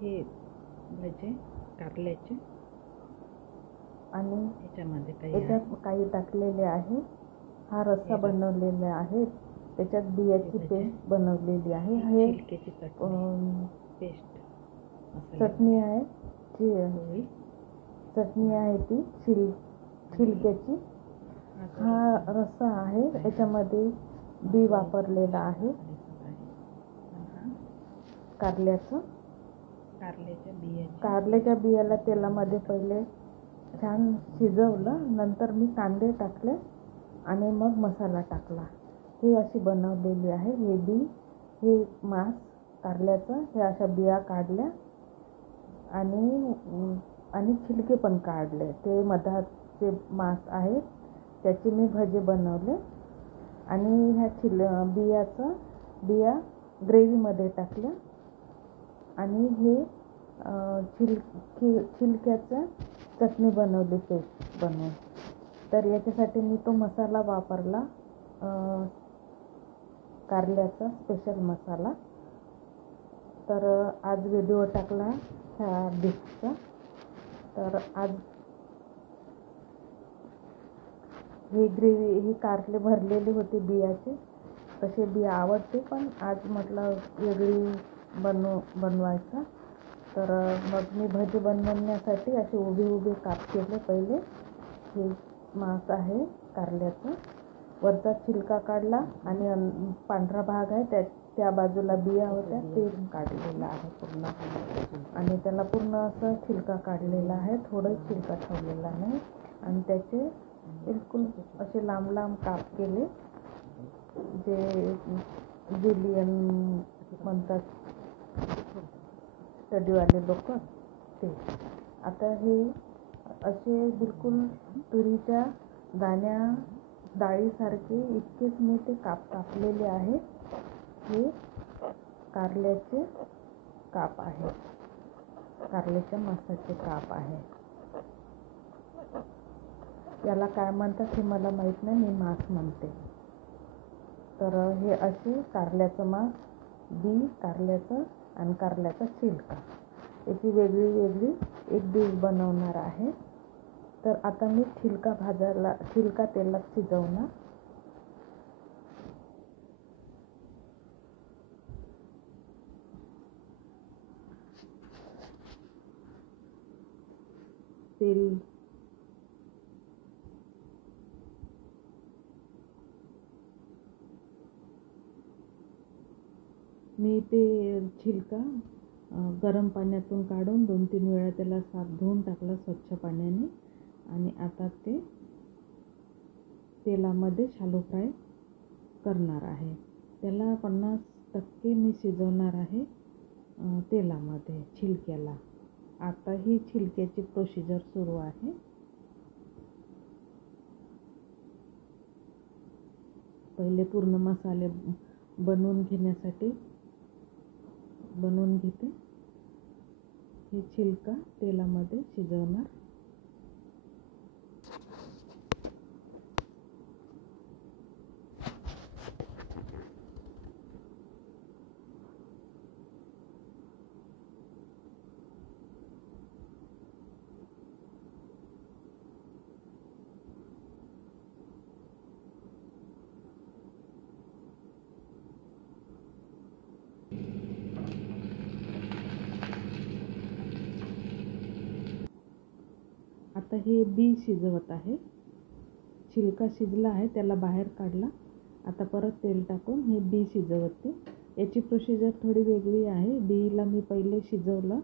हे भजे कारल्याचे आणि ह्याच्यामध्ये याच्यात काही टाकलेले आहे. हा रस्सा बनवलेला आहे, त्याच्यात बियाची पेस्ट बनवलेली आहे. हे पेस्ट चटणी आहे, चटणी आहे ती छिलक्याची. हा रस्सा आहे, याच्यामध्ये बी वापरलेला आहे कारल्याच्या बियाला तेलामध्ये पहिले छान शिजवलं, नंतर मी कांदे टाकले आणि मग मसाला टाकला. हे अशी बनवलेली आहे. हे मांस कारल्याचं, हे अशा बिया काढल्या आणि छिलके पण काढले. ते मधाचे मांस आहे, त्याचे मी भजे बनवले आणि ह्या बिया ग्रेव्हीमध्ये टाकल्या आणि हे छिलक्याचं चटणी बनवली, पेस्ट बनवून. तर याच्यासाठी मी तो मसाला वापरला, कारल्याचा स्पेशल मसाला. तर आज व्हिडिओ टाकला ह्या डिशचा. तर आज ही कारले भरलेली होती बियाचे. तसे बिया आवडते, पण आज म्हटलं वेगळी बनवायचं. तर मग मी भजी बनवण्यासाठी असे उभे काप केले. पहिले हे मांस आहे कारल्याचं, वरचा छिलका काढला आणि पांढरा भाग आहे त्या बाजूला बिया होत्या ते काढलेला आहे पूर्ण, आणि त्याला पूर्ण असं छिलका काढलेला आहे, थोडं छिलका ठेवलेला नाही. आणि त्याचे बिलकुल असे लांब लांब काप केले, जे जुलियन म्हणतात स्टडीवाले लोक ते. आता हे असे बिलकुल तुरीच्या डाळीसारखे इतकेच मी ते कापलेले आहे. हे कारल्याचे काप आहे, कारल्याच्या मांसाचे काप आहे. याला काय म्हणतात हे मला माहीत नाही, मी मांस म्हणते. तर हे असे कारल्याचं मांस, बी कारल्याचं आणि कारल्याचा छिलका, याची वेगळी एक डिश बनवणार आहे. तर आता मी छिलका तेलात शिजवणार. तेल मी ते छिलका गरम पाण्यातून काढून 2-3 वेळा त्याला साफ धुवून टाकला स्वच्छ पाण्याने. आणि आता ते तेलामध्ये शॅलो फ्राय करणार आहे. त्याला 50% मी शिजवणार आहे तेलामध्ये छिलक्याला. आता ही छिलक्याची प्रोसिजर सुरू आहे. पहिले पूर्ण मसाले बनवून घेते. हे छिलका तेलामध्ये शिजवणार. आता हे बी शिजवत आहे. छिलका शिजला आहे, त्याला बाहेर काढला. आता परत तेल टाकून हे बी शिजवते. याची प्रोसिजर थोडी वेगळी आहे. बीला मी पहिले शिजवलं,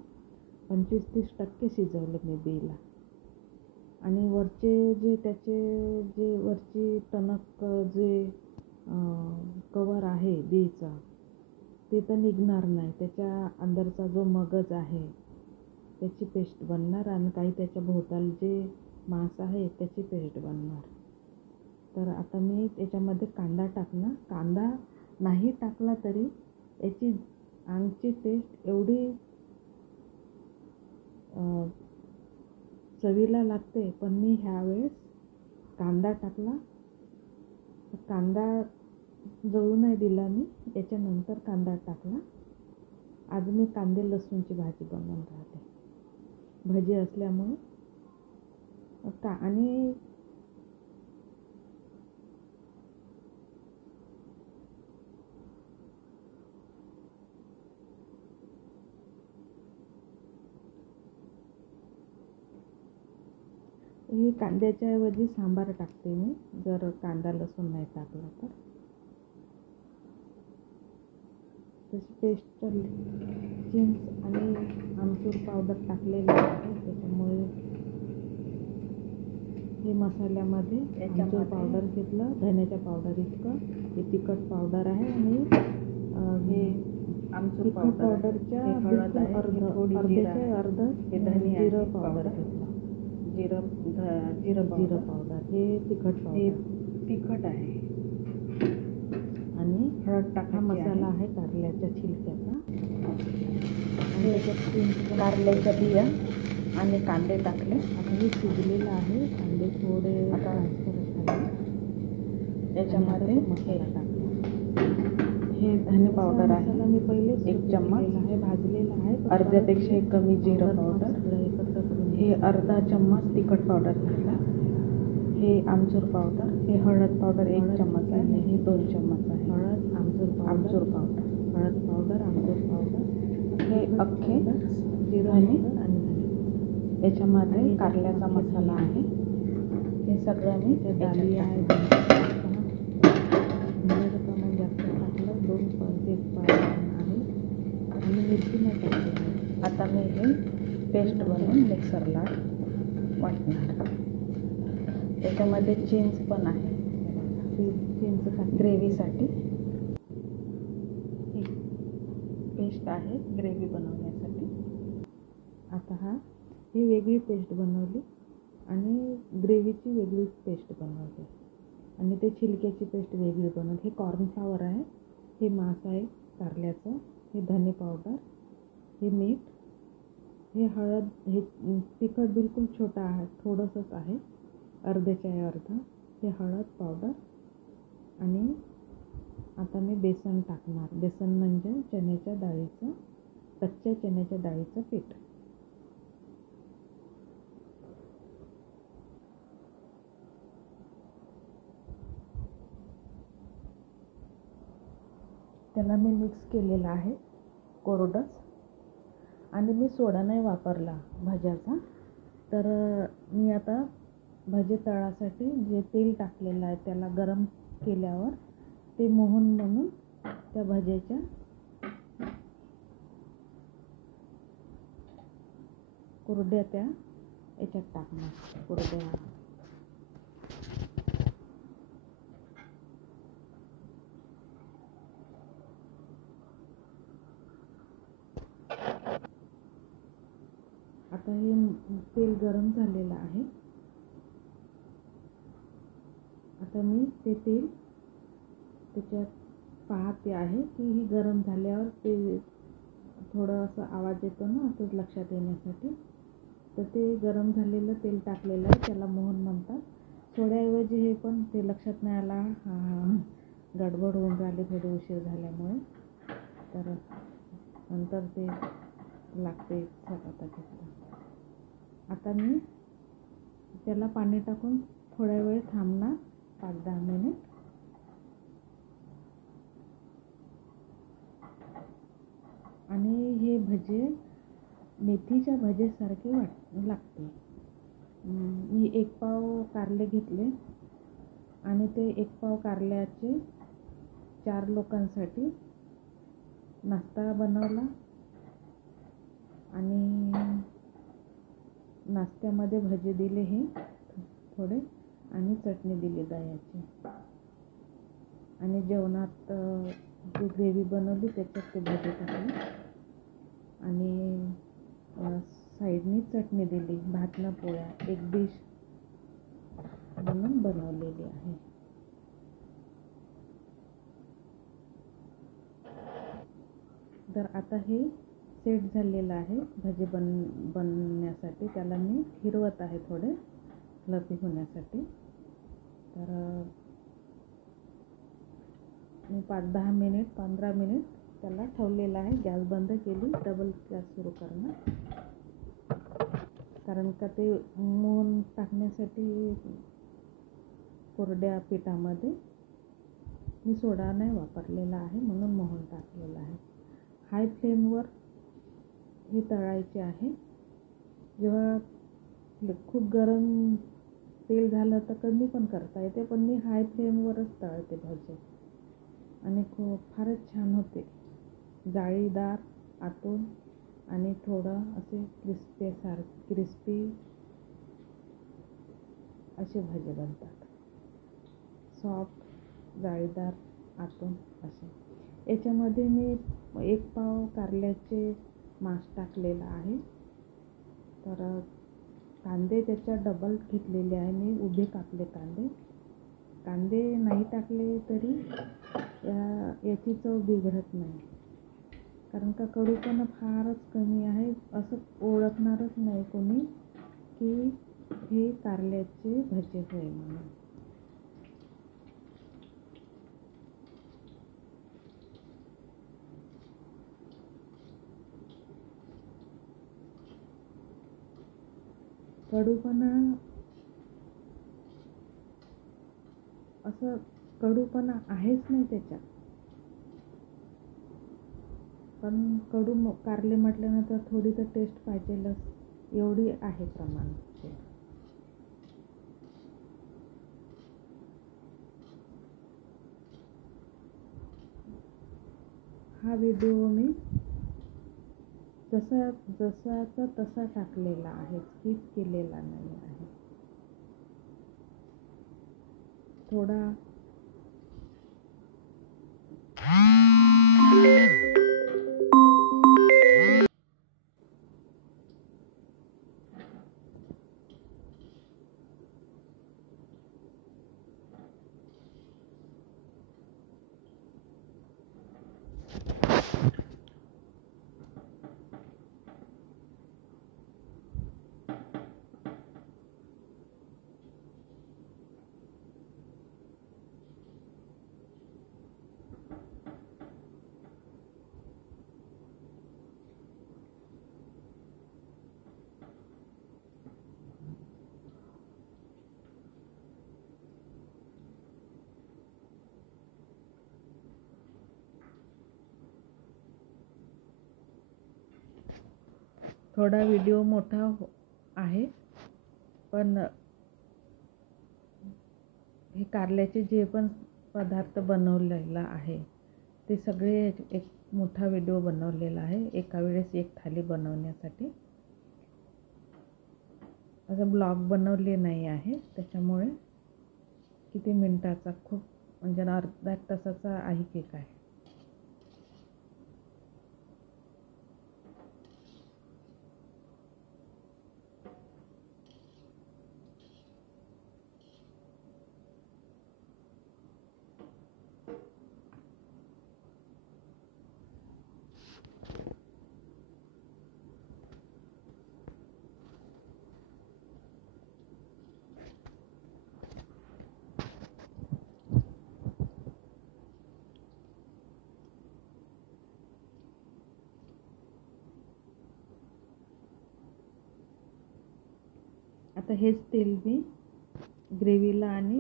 25-30% शिजवलं मी बीला. आणि त्याचे वरची टणक जे कवर आहे बीचा, ते तर निघणार नाही. त्याच्या अंदरचा जो मगज आहे त्याची पेस्ट बनणार, आणि काही त्याच्या भोवताल जे मांस आहे त्याची पेस्ट बनणार. तर आता मी त्याच्यामध्ये कांदा टाकणार. कांदा नाही टाकला तरी याची आंगची टेस्ट एवढी चवीला लागते. पण मी ह्यावेळेस कांदा टाकला. कांदा जळू नाही दिला मी, याच्यानंतर कांदा टाकला. आज मी कांदे लसूणची भाजी बनवून राहते. भजी असल्यामुळे आणि हे कांद्याच्या ऐवजी सांबार टाकते मी, जर कांदा लसूण नाही टाकला तर. तशी पेस्ट चिंच आणि आमचूर पावडर टाकलेली आहे, त्याच्यामुळे हे मसाल्यामध्ये आमचूर पावडर घेतलं, धण्याच्या पावडर इतकं, हे तिखट पावडर आहे आणि हे आमचूर पावडरच्या अर्ध हे जिरं पावडर घेतलं. जिरं पावडर हे तिखट आहे. आणि हळद टाका. मसाला आहे कारल्याच्या छिलक्याचा. त्याच्यात कारल्याच्या बिया आणि कांदे टाकले. आता हे शिजलेलं आहे. कांदे थोडे आता करत झाले. याच्यामध्ये मसाला टाकला. हे धने पावडर आहे, मी पहिले 1 चम्मच आहे, भाजलेला आहे. अर्ध्यापेक्षा कमी जिरं पावडर, एकत्र करून हे अर्धा चम्मच तिखट पावडर टाकला. हे आमचूर पावडर, हे हळद पावडर 1 चम्मच आहे, हे 2 चम्मच आहे. हळद, आमचूर पावडर, हळद पावडर, आमचूर पावडर, हे अख्खे जिरं आणि धने. याच्यामध्ये कारल्याचा मसाला आहे. हे सगळं मी ते डाली आहे. प्रमाण जास्त टाकलं, 2 पाय आहे आणि मिरची नाही टाकली. आता मी हे पेस्ट बनवून मिक्सरला वाटणार. त्याच्यामध्ये चिंच पण आहे, चिंच ग्रेव्हीसाठी. एक पेस्ट आहे ग्रेव्ही बनवण्यासाठी. आता ही वेगळी पेस्ट बनवली आणि ग्रेव्हीची वेगळी पेस्ट बनवली आणि ते छिलक्याची पेस्ट वेगळी बनवली. हे कॉर्नफ्लॉवर आहे, हे मांस आहे कारल्याचं, हे धने पावडर, हे मीठ, हे हळद, हे तिखट बिलकुल छोटा आहे, थोडंसंच आहे, अर्ध्याच्या अर्धा. हे हळद पावडर. आणि आता मी बेसन टाकणार. बेसन म्हणजे चण्याच्या डाळीचं, कच्च्या चण्याच्या डाळीचं पीठ. त्याला मी मिक्स केलेलं आहे कोरडंच. आणि मी सोडा नाही वापरला भाज्याचा. तर मी आता भजे तळासाठी जे तेल टाकलेलं आहे त्याला गरम केल्यावर ते मोहन म्हणून त्या भज्याच्या कुरड्या त्या याच्यात टाकणार. कुरड्या आता हे तेल गरम झालेलं आहे. आता मी ते तेल त्याच्यात पाहते आहे की ही गरम झाल्यावर ते थोडं असं आवाज येतो ना, असं लक्षात येण्यासाठी. तर ते गरम झालेलं तेल टाकलेलं आहे, त्याला मोहन म्हणतात. सोड्याऐवजी हे पण ते लक्षात नाही आला, गडबड होऊन राहिली थोडी उशीर झाल्यामुळे. तर नंतर ते लागते सटाटा. आता मी त्याला पाणी टाकून थोड्या वेळ थांबणार, 5-10 मिनिट. आणि हे भजे मेथीच्या भजेसारखे लागते. मी 1 पाव कारले घेतले आणि ते 1 पाव कारल्याचे 4 लोकांसाठी नाश्ता बनवला. आणि नाश्त्यामध्ये भजे दिले हे थोडे आणि चटणी दिली दह्याची. आणि जेवणात जी ग्रेव्ही बनवली त्याच्यात ते भजे टाकले आणि साईडनी चटणी दिली. भात न पोळ्या, एक डिश म्हणून बनवलेली आहे. तर आता हे सेट झालेलं आहे भजे बनण्यासाठी. त्याला मी फिरवत आहे थोडे फ्लफी होण्यासाठी. तर मी 5-10 मिनिट 15 मिनिट त्याला ठेवलेला आहे. गॅस बंद केली, डबल गॅस सुरू करणार, कारण का ते मोहन टाकण्यासाठी कोरड्या पिठामध्ये मी सोडा नाही वापरलेला आहे, म्हणून मोहन टाकलेला आहे. हाय फ्लेमवर हे तळायचे आहे. जेव्हा खूप गरम तेल झालं तर कमी पण करता येते, पण मी हाय फ्लेमवरच तळते भजे आणि फारच छान होते. जाळीदार आतून आणि थोडं असे क्रिस्पी असे भजे बनतात. सॉफ्ट जाळीदार आतून असे. याच्यामध्ये मी 1 पाव कारल्याचे मांस टाकलेला आहे. तर कांदे त्याच्या डबल घेतलेले आहे मी, उभे कापले कांदे. कांदे नाही टाकले तरी याची चव बिघडत नाही, कारण का कडूपणा फारच कमी आहे. असं ओळखणारच नाही कोणी की हे कारल्याचे भजे होय म्हणून. कडूपणा आहेच नाही त्याच्यात, पण कारले म्हटल्यानंतर थोडी तर टेस्ट पाहिजेलच, एवढी आहे प्रमाण. हा व्हिडिओ मी जसाचा तसा टाकलेला आहे, स्किप केलेला नाही आहे. थोडा व्हिडिओ मोठा आहे, पण हे कारल्याचे जे पण पदार्थ बनवलेला आहे ते सगळे एक मोठा व्हिडिओ बनवलेला आहे, एका वेळेस एक थाली बनवण्यासाठी. असं ब्लॉग बनवले नाही आहे, त्याच्यामुळे किती मिनिटाचा, खूप म्हणजे अर्धा 1 तासाचा आहे केक आहे. आता हेच तेल मी ग्रेव्हीला आणि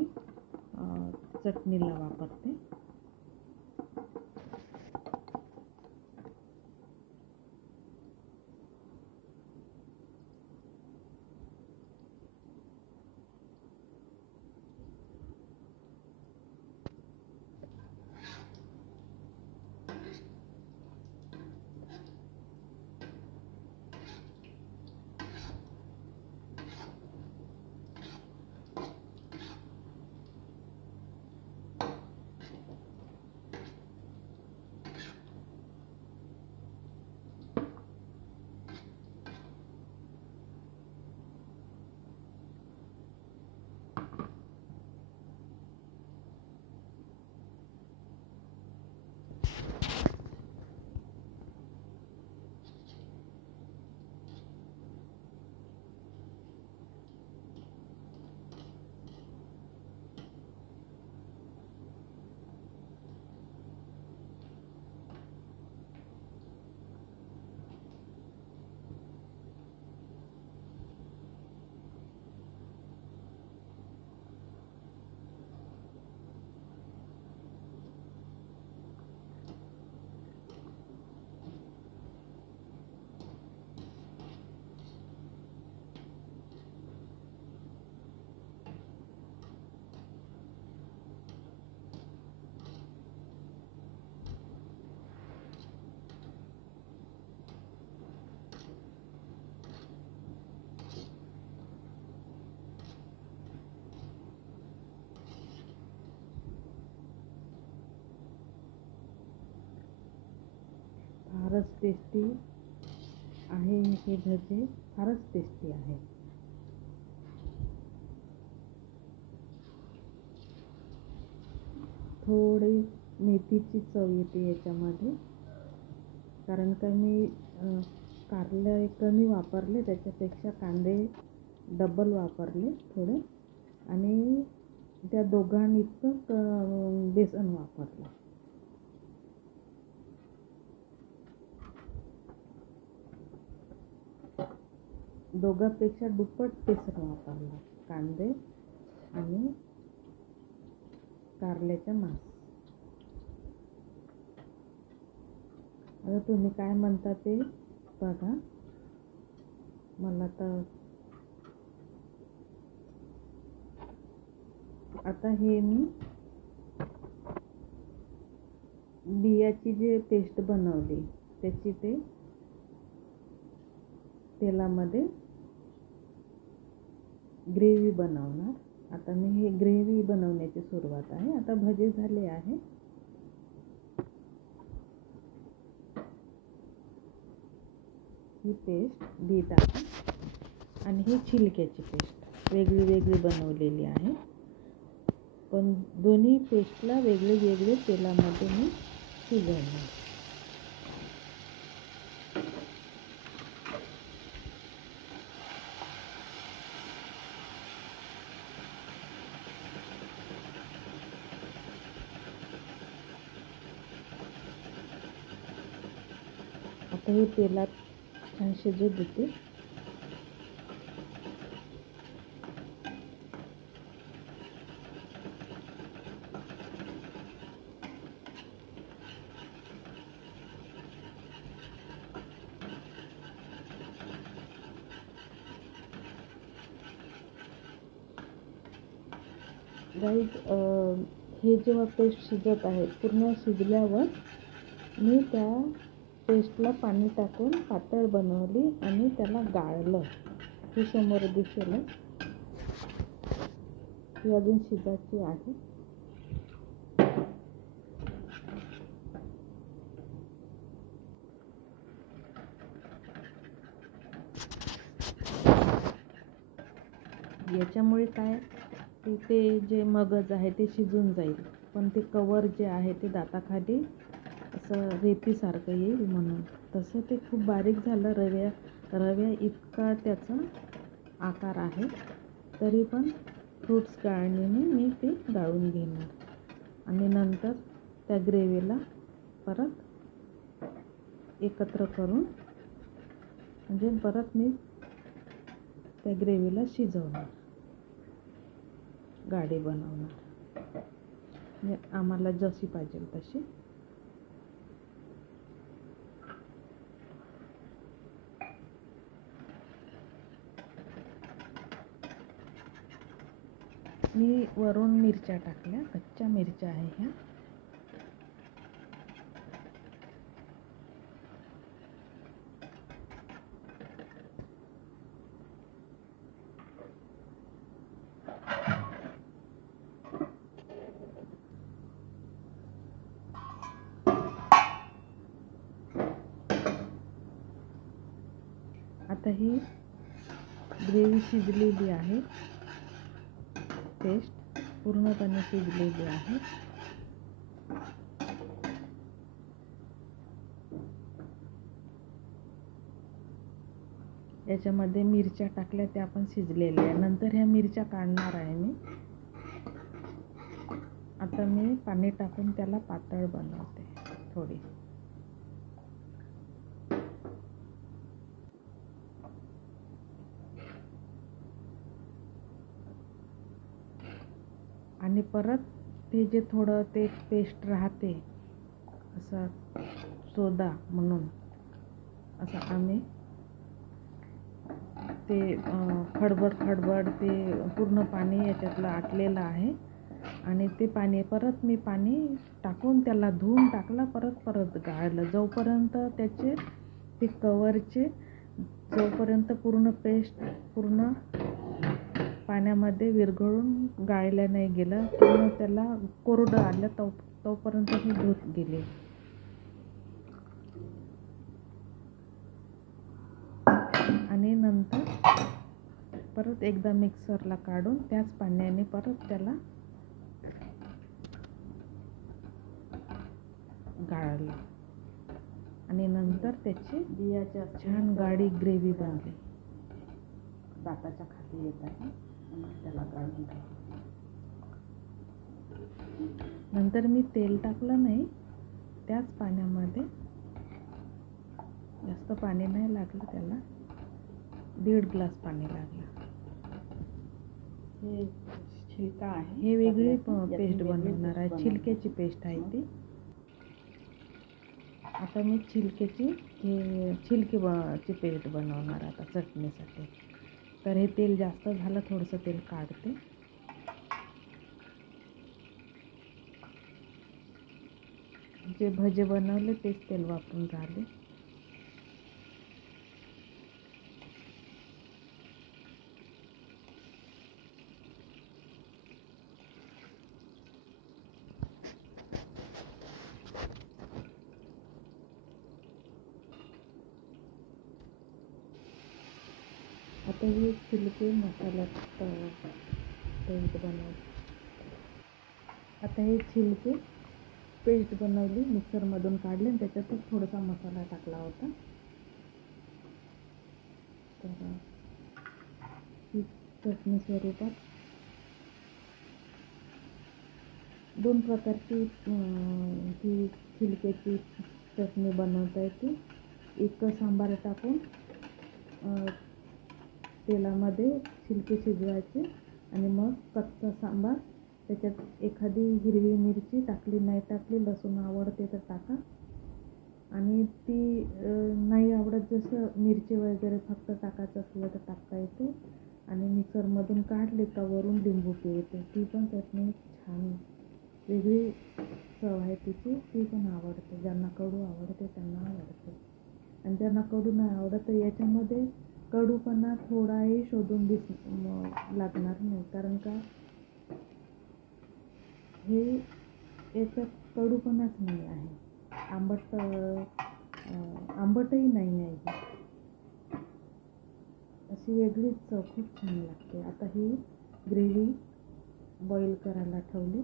चटणीला वापरते. फारच टेस्टी आहे. हे भजे फारच टेस्टी आहे. थोडी मेथीची चव येते याच्यामध्ये, कारण का मी कारले कमी वापरले, त्याच्यापेक्षा कांदे डबल वापरले थोडे, आणि त्या दोघांइतकं बेसन वापरलं. दोघांपेक्षा दुप्पट बेसन वापरलं, कांदे आणि कारल्याचा मांस. आता तुम्ही काय म्हणता ते बघा. मला तर आता हे मी बियाची जे पेस्ट बनवली त्याची ते तेलामध्ये ग्रेव्ही बनवणार. आता मी हे ग्रेव्ही बनवण्याची सुरुवात आहे. आता भजे झाले आहे. ही पेस्ट बी टाका, आणि ही छिलक्याची पेस्ट वेगळी वेगळी बनवलेली आहे, पण दोन्ही पेस्टला वेगळे वेगळे तेलामध्ये मी शिजवणार. आता हे तेलात छान शिजू देते. गाईज, हे जेव्हा पेस्ट शिजत आहे, पूर्ण शिजल्यावर मी त्या पेस्टला पाणी टाकून पातळ बनवली आणि त्याला गाळलं. ही समोर दिसेल, ही अजून शिजायची आहे. याच्यामुळे काय, ते जे मगज आहे ते शिजून जाईल, पण ते कवर जे आहे ते दाताखाली असं रेतीसारखं येईल म्हणून. तसं ते खूप बारीक झालं, रव्या इतका त्याचा आकार आहे, तरी पण फ्रूट्स गाळणीने मी ते गाळून घेणार. आणि नंतर त्या ग्रेव्हीला परत एकत्र करून, म्हणजे परत मी त्या ग्रेव्हीला शिजवणार, गाढी बनवणार, म्हणजे आम्हाला जशी पाहिजे तशी. मी वरून मिरच्या टाकल्या, कच्च्या मिरच्या आहे ह्या. आता ही ग्रेव्ही शिजलेली आहे, पेस्ट पूर्णपणे शिजलेली आहे. याच्यामध्ये मिरच्या टाकल्या, त्या पण शिजलेल्या आहे. नंतर ह्या मिरच्या काढणार आहे मी. आता मी पाणी टाकून त्याला पातळ बनवते थोडी. आणि परत ते जे थोडं ते पेस्ट राहते, असं सोदा म्हणून असं आम्ही ते खडबड ते पूर्ण पाणी याच्यातलं आटलेलं आहे, आणि ते पाणी परत मी पाणी टाकून त्याला धुवून टाकलं, परत गाळलं, जोपर्यंत त्याचे ते कवरचे जोपर्यंत पूर्ण पेस्ट पूर्ण पाण्यामध्ये विरघळून गाळल्या नाही गेलं, पूर्ण त्याला कोरडं आलं, तोपर्यंत मी धुत गेले. परत एकदा मिक्सरला काढून त्याच पाण्याने परत त्याला गाळलं आणि नंतर त्याची बियाच्या छान गाढी ग्रेव्ही बनली. दाताच्या खाली येत आहे आणि त्याला गाळून टाकलं. नंतर मी तेल टाकलं नाही, त्याच पाण्यामध्ये, जास्त पाणी नाही लागलं त्याला, 1.5 ग्लास पाणी लागलं. हे छिलका आहे, हे वेगळी कारल्याची. पेस्ट याची वेगळी बनवणार आहे, पेस्ट छिलक्याची पेस्ट आहे ती. आता मी छिलके पेस्ट बनवणार आता चटणीसाठी. तर हे तेल जास्त झालं, थोडंसं तेल काढते. जे भजे बनवले तेच तेल वापरून झाले. आता हे छिलके मसाल्यात पेस्ट बनवली. आता हे छिलके पेस्ट बनवली, मिक्सरमधून काढले आणि त्याच्यातच थोडासा मसाला टाकला होता. तर ही चटणी स्वरूपात 2 प्रकारची ही छिलक्याची चटणी बनवता येते. एक सांबार टाकून तेलामध्ये छिलके शिजवायचे आणि मग कच्चा सांबार, त्याच्यात एखादी हिरवी मिरची टाकली, नाही टाकली, लसूण आवडते तर टाका, आणि ती नाही आवडत जसं मिरची वगैरे फक्त टाकायचं असलं तर टाकता येते. आणि मिक्सरमधून काढले का वरून लिंबू पिळते. ती पण चटणी छान वेगळी चव आहे तिची, ती पण आवडते. ज्यांना कडू आवडते त्यांना आवडते, आणि ज्यांना कडू नाही आवडत तर याच्यामध्ये कडूपणा थोडाही शोधून लागणार नाही. कारण का हे याच्यात कडूपणाच नाही आहे, आंबटही नाही आहे. अशी वेगळीच चव, खूप छान लागते. आता ही ग्रेव्ही बॉईल करायला ठेवली,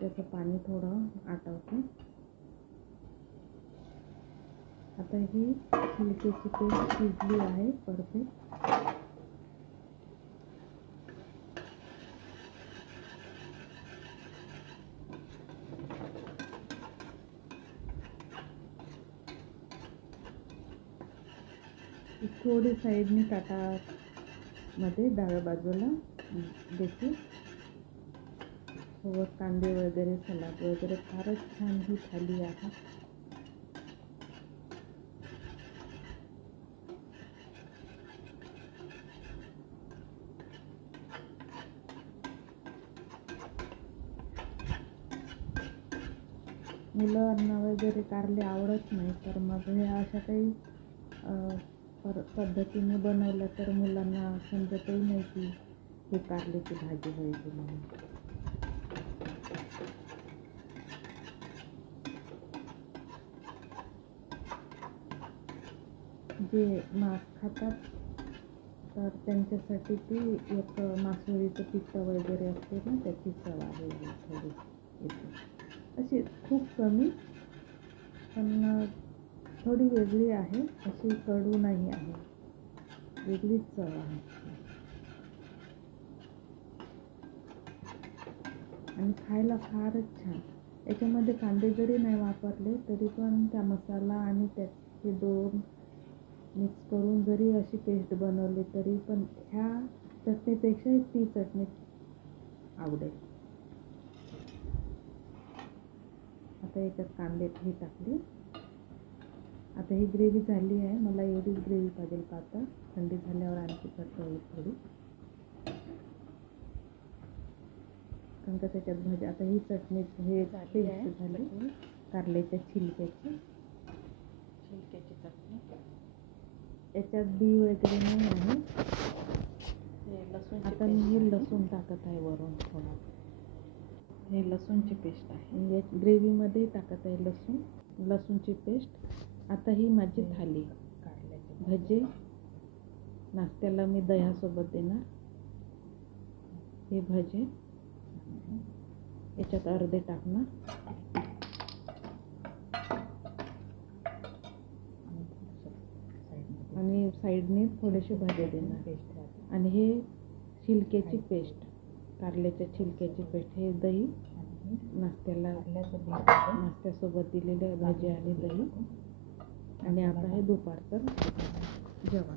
त्याचं पाणी थोडं आटवते. आता ही छिलक्याची पेस्ट शिजली आहे परफेक्ट. थोडी साईडनी ताटामध्ये डाव्या बाजूला देते. सोबत कांदे वगैरे, सलाड वगैरे, फारच छान ही थाली आहे. मुलांना वगैरे कारले आवडत नाही, तर मग हे अशा काही पद्धतीने बनवलं तर मुलांना समजतही नाही की हे कारल्याची भाजी व्हायची म्हणून. जे मांस खातात तर त्यांच्यासाठी ती एक मासोळीचं पित्त वगैरे असते ना, त्याची चव आहे थोडी येते. अशी खूप कमी, पण थोडी वेगळी आहे, अशी कडू नाही आहे, वेगळीच चव आहे. आणि खायला फारच छान. याच्यामध्ये कांदे जरी नाही वापरले तरी पण त्या मसाला आणि त्याचे दोन मिक्स करून जरी अशी पेस्ट बनवली तरी पण ह्या चटणीपेक्षा ती चटणी आवडेल. आता याच्यात कांदे हे टाकले. आता ही ग्रेव्ही झाली आहे, मला एवढीच ग्रेव्ही पाहिजे पातळ. थंडी झाल्यावर आणखी घट्ट होईल थोडी, कारण का त्याच्यात भाजी. आता ही चटणी हे पेस्ट झाली कारल्याच्या छिलक्याची चटणी. याच्यात बी वगैरे नाही आहे. आता मी हे लसूण टाकत आहे वरून थोडा. हे लसूणची पेस्ट आहे, या ग्रेव्हीमध्ये टाकत आहे लसूणची पेस्ट. आता ही माझी थाली, भजे, नाश्त्याला मी दह्यासोबत देणार. हे भजे याच्यात अर्धे टाकणार आणि साईडने थोडेसे भजे देणार. आणि हे छिलक्याची पेस्ट, कारल्याच्या छिलक्याची पेस्ट, हे दही नाश्त्यासोबत दिलेले भजे आणि दही. आणि आता हे दुपारचं जेवण.